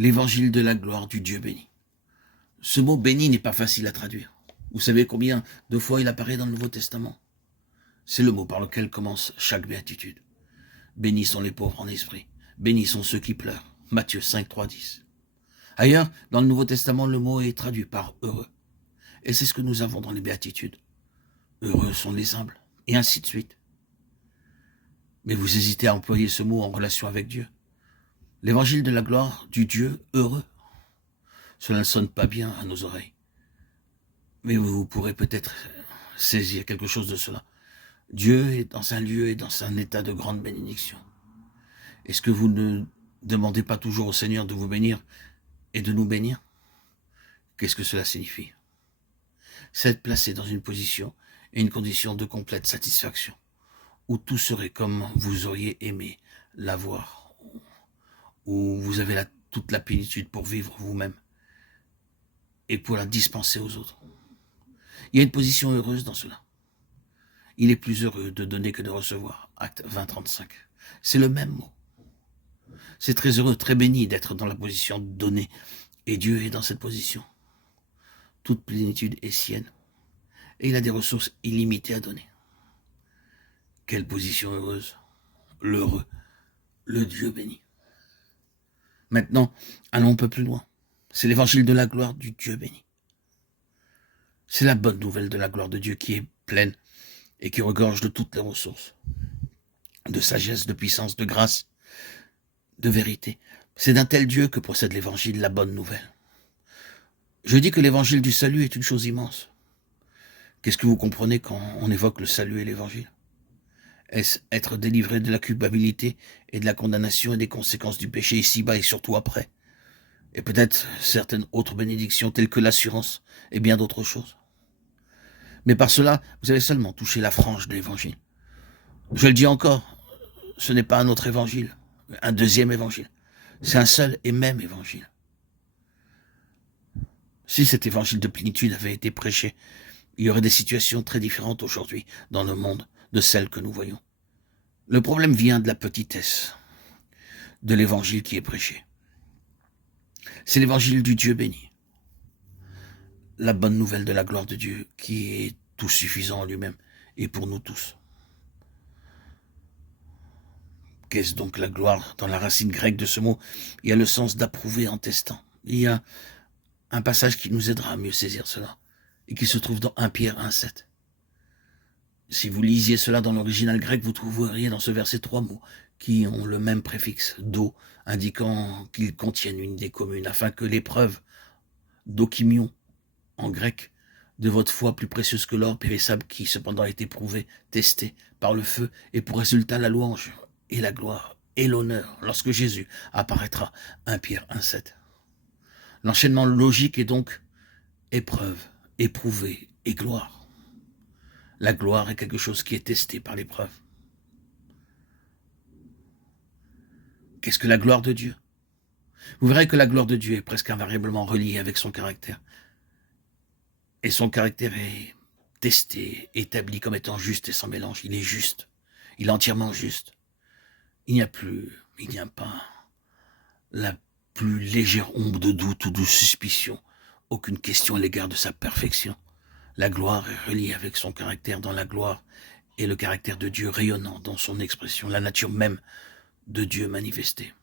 L'évangile de la gloire du Dieu béni. Ce mot béni n'est pas facile à traduire. Vous savez combien de fois il apparaît dans le Nouveau Testament? C'est le mot par lequel commence chaque béatitude. Bénis sont les pauvres en esprit. Bénis sont ceux qui pleurent. Matthieu 5, 3, 10. Ailleurs, dans le Nouveau Testament, le mot est traduit par heureux. Et c'est ce que nous avons dans les béatitudes. Heureux sont les humbles. Et ainsi de suite. Mais vous hésitez à employer ce mot en relation avec Dieu. L'évangile de la gloire du Dieu heureux. Cela ne sonne pas bien à nos oreilles. Mais vous pourrez peut-être saisir quelque chose de cela. Dieu est dans un lieu et dans un état de grande bénédiction. Est-ce que vous ne demandez pas toujours au Seigneur de vous bénir et de nous bénir? Qu'est-ce que cela signifie? C'est être placé dans une position et une condition de complète satisfaction, où tout serait comme vous auriez aimé l'avoir, où vous avez toute la plénitude pour vivre vous-même et pour la dispenser aux autres. Il y a une position heureuse dans cela. Il est plus heureux de donner que de recevoir. Acte 20, 35. C'est le même mot. C'est très heureux, très béni d'être dans la position de donner. Et Dieu est dans cette position. Toute plénitude est sienne. Et il a des ressources illimitées à donner. Quelle position heureuse. L'heureux. Le Dieu béni. Maintenant, allons un peu plus loin. C'est l'évangile de la gloire du Dieu béni. C'est la bonne nouvelle de la gloire de Dieu qui est pleine et qui regorge de toutes les ressources, de sagesse, de puissance, de grâce, de vérité. C'est d'un tel Dieu que procède l'évangile, la bonne nouvelle. Je dis que l'évangile du salut est une chose immense. Qu'est-ce que vous comprenez quand on évoque le salut et l'évangile? Est-ce être délivré de la culpabilité et de la condamnation et des conséquences du péché ici-bas et surtout après? Et peut-être certaines autres bénédictions telles que l'assurance et bien d'autres choses. Mais par cela, vous avez seulement touché la frange de l'évangile. Je le dis encore, ce n'est pas un autre évangile, un deuxième évangile. C'est un seul et même évangile. Si cet évangile de plénitude avait été prêché, il y aurait des situations très différentes aujourd'hui dans le monde de celles que nous voyons. Le problème vient de la petitesse de l'évangile qui est prêché. C'est l'évangile du Dieu béni. La bonne nouvelle de la gloire de Dieu qui est tout suffisant en lui-même et pour nous tous. Qu'est-ce donc la gloire? Dans la racine grecque de ce mot, il y a le sens d'approuver en testant. Il y a un passage qui nous aidera à mieux saisir cela et qui se trouve dans 1 Pierre 1,7. Si vous lisiez cela dans l'original grec, vous trouveriez dans ce verset 3 mots qui ont le même préfixe, do, indiquant qu'ils contiennent une idée commune, afin que l'épreuve, dokimion, en grec, de votre foi plus précieuse que l'or périssable qui cependant a été prouvé, testé par le feu, et pour résultat la louange et la gloire et l'honneur lorsque Jésus apparaîtra. 1 Pierre 1,7. L'enchaînement logique est donc épreuve, éprouvé et gloire. La gloire est quelque chose qui est testé par l'épreuve. Qu'est-ce que la gloire de Dieu? Vous verrez que la gloire de Dieu est presque invariablement reliée avec son caractère. Et son caractère est testé, établi comme étant juste et sans mélange. Il est juste. Il est entièrement juste. Il n'y a pas la plus légère ombre de doute ou de suspicion. Aucune question à l'égard de sa perfection. La gloire est reliée avec son caractère dans la gloire et le caractère de Dieu rayonnant dans son expression, la nature même de Dieu manifestée.